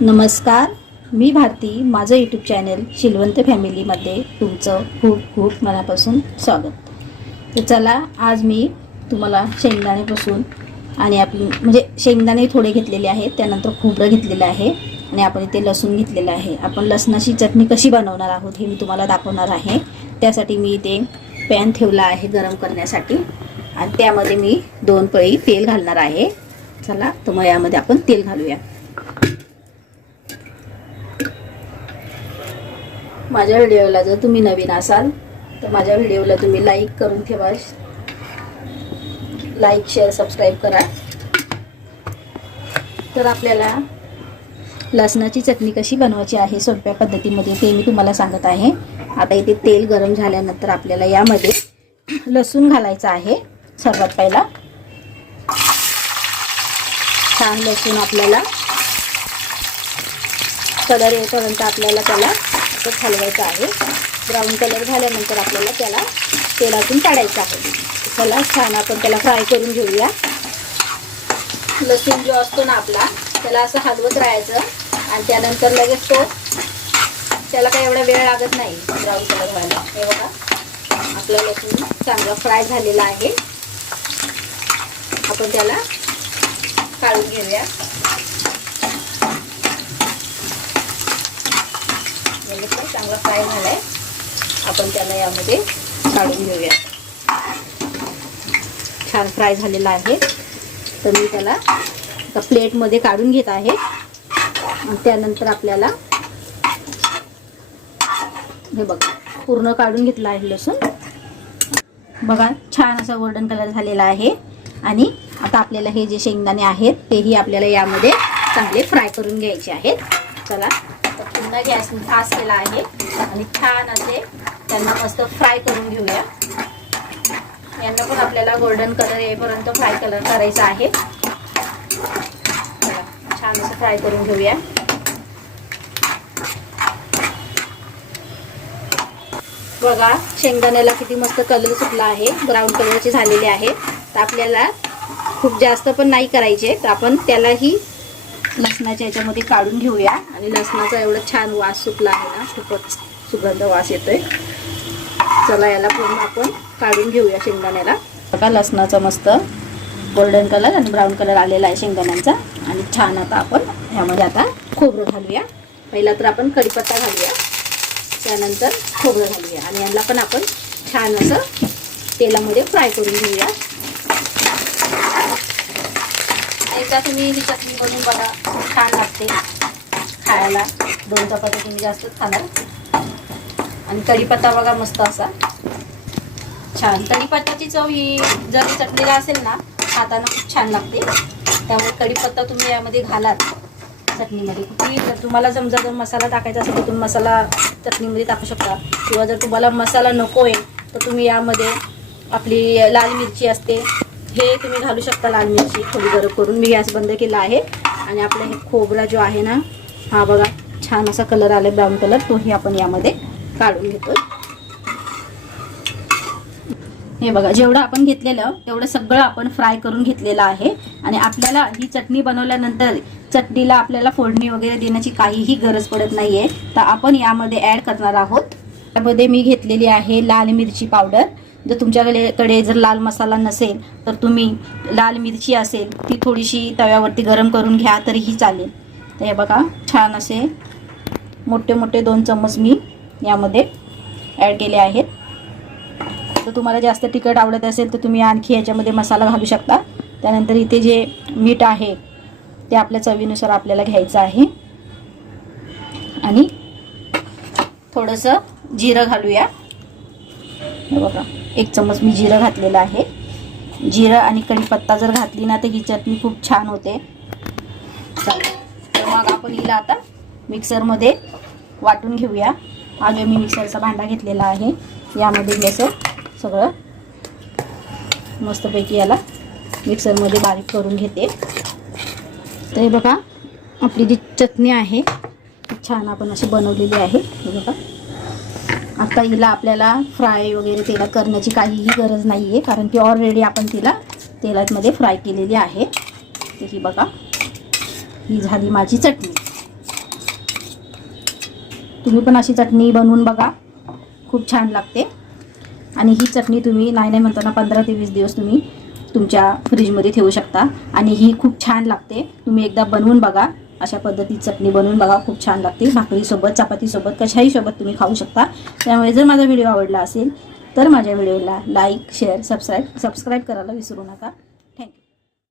नमस्कार, मी भारती. माझं YouTube channel Shilwant फॅमिलीमध्ये तुमचं खूप खूप मनापासून स्वागत. तर चला, आज मी तुम्हाला शेंगदाण्यापासून आणि म्हणजे शेंगदाणे थोडे घेतलेले आहेत, त्यानंतर खोबरं घेतलेलं आहे आणि आपण इथे लसूण घेतलेलं आहे. आपण लसणाची चटणी कशी बनवणार आहोत हे मी तुम्हाला दाखवणार आहे. त्यासाठी मी इथे पॅन ठेवला आहे गरम करण्यासाठी आणि त्यामध्ये मी 2 पळी तेल घालणार आहे. चला, तर मग यामध्ये आपण तेल घालूया. माझ्या व्हिडिओला जर तुम्ही नवीन असाल तर माझ्या व्हिडिओला तुम्ही लाईक करून ठेवा. लाईक, शेअर, सबस्क्राईब करा. तर आपल्याला लसणाची चटणी कशी बनवायची आहे सोप्या पद्धतीमध्ये ते मी तुम्हाला सांगत आहे. आता इथे तेल गरम झाल्यानंतर आपल्याला यामध्ये लसूण घालायचा आहे. सर्वात पहिला छान लसूण आपल्याला कलर येईपर्यंत आपल्याला त्याला हलवायचं आहे. ब्राऊन कलर झाल्यानंतर आपल्याला त्याला तेलातून काढायचं आहे. चला, छान आपण त्याला फ्राय करून घेऊया. लसूण जो असतो ना आपला, त्याला असं हलवत राहायचं आणि त्यानंतर लगेच त्याला काही एवढा वेळ लागत नाही ब्राऊन कलर व्हायला. हे बघा, आपला लसूण चांगला फ्राय झालेला आहे. आपण त्याला काढून घेऊया. चांगला फ्राय झालाय, आपण त्याला यामध्ये काढून घेऊया. छान फ्राय झालेला आहे. तर मी त्याला एका प्लेटमध्ये काढून घेत आहे आणि त्यानंतर आपल्याला हे बघा पूर्ण काढून घेतला आहे लसूण. बघा, छान असा गोल्डन कलर झालेला आहे. आणि आता आपल्याला हे जे शेंगदाणे आहेत तेही आपल्याला यामध्ये चांगले फ्राय करून घ्यायचे आहेत. चला, पुन्हा गॅस फास्ट केला आहे आणि छान असे त्यांना मस्त फ्राय करून घेऊया. यांना पण आपल्याला गोल्डन कलर येईपर्यंत फ्राय करायचा आहे. छान असं फ्राय करून घेऊया. बघा, शेंगदाण्याला किती मस्त कलर सुटला आहे, ब्राऊन कलरचे झालेले आहे. तर आपल्याला खूप जास्त पण नाही करायचे, तर आपण त्यालाही लसणाच्या याच्यामध्ये काढून घेऊया. आणि लसणाचा एवढा छान वास सुटला आहे ना, खूपच सुगंध वास येतोय. चला, याला पूर्ण आपण काढून घेऊया शेंगदाण्याला. बघा, लसणाचा मस्त गोल्डन कलर आणि ब्राऊन कलर आलेला आहे शेंगदाण्यांचा. आणि छान आता आपण ह्यामध्ये आता खोबरं घालूया. पहिला तर आपण कढीपत्ता घालूया, त्यानंतर खोबरं घालूया आणि याला पण आपण छान असं तेलामध्ये फ्राय करून घेऊया. एकदा तुम्ही ही चटणी बनवून बघा, छान लागते खायला. 2 चपाती तुम्ही जास्तच खाणार. आणि कढीपत्ता बघा मस्त असा छान. कढीपत्त्याची चव ही जर चटणीला असेल ना, खाताना खूप छान लागते. त्यामुळे कढीपत्ता तुम्ही यामध्ये घालात चटणीमध्ये. कुठेही जर तुम्हाला समजा जर मसाला टाकायचा असेल तर तुम्ही मसाला चटणीमध्ये टाकू शकता. किंवा जर तुम्हाला मसाला नको आहे तर तुम्ही यामध्ये आपली लाल मिरची असते, हे तुम्ही घालू शकता. लाल मिरची थोडी गरम करून. मी गॅस बंद केला आहे. आणि आपला हे खोबरा जो आहे ना, हा बघा छान असा कलर आला, ब्राऊन कलर, तोही आपण यामध्ये काढून घेतो. हे बघा, जेवढं आपण घेतलेलं तेवढं सगळं आपण फ्राय करून घेतलेलं आहे. आणि आपल्याला ही चटणी बनवल्यानंतर चटणीला आपल्याला फोडणी वगैरे देण्याची काहीही गरज पडत नाहीये. तर आपण यामध्ये ॲड करणार आहोत. त्यामध्ये मी घेतलेली आहे लाल मिरची पावडर. जर तुमच्याकडे जर लाल मसाला नसेल तर तुम्ही लाल मिरची असेल ती थोडीशी तव्यावरती गरम करून घ्या तरीही चालेल. तर हे बघा, छान असे मोठे मोठे 2 चम्मच मी यामध्ये ॲड केले आहेत. तर तुम्हाला जास्त तिखट आवडत असेल तर तुम्ही आणखी याच्यामध्ये मसाला घालू शकता. त्यानंतर इथे जे मीठ आहे ते आपल्या चवीनुसार आपल्याला घ्यायचं आहे. आणि थोडंसं जिरं घालूया. हे बघा, 1 चम्मच मी जिरं घातलेलं आहे. जिरं आणि कढीपत्ता जर घातली ना तर ही चटणी खूप छान होते. तर मग आपण हिला आता मिक्सरमध्ये वाटून घेऊया. हा जो मी मिक्सरचा भांडा घेतलेला आहे यामध्ये मी असं सगळं मस्तपैकी याला मिक्सरमध्ये बारीक करून घेते. तर हे बघा, आपली जी चटणी आहे खूप छान आपण अशी बनवलेली आहे. हे बघा, आता हिला आपल्याला फ्राय वगैरे तेलात करण्याची काहीही गरज नाही आहे, कारण की ऑलरेडी आपण तिला तेलामध्ये फ्राय केलेली आहे. तर ही बघा, ही झाली माझी चटणी. तुम्ही पण अशी चटणी बनवून बघा, खूप छान लागते. आणि ही चटणी तुम्ही नाही म्हणताना 15 ते 20 दिवस तुम्ही तुमच्या फ्रीजमध्ये ठेवू शकता. आणि ही खूप छान लागते. तुम्ही एकदा बनवून बघा, अशा पद्धतीची चटणी बनवून बघा, खूप छान लागते. भाकरीसोबत, चपातीसोबत, कशाही सोबत तुम्ही खाऊ शकता. त्यामुळे जर माझा व्हिडिओ आवडला असेल तर माझ्या व्हिडिओला लाईक, शेअर, सबस्क्राईब करायला विसरू नका.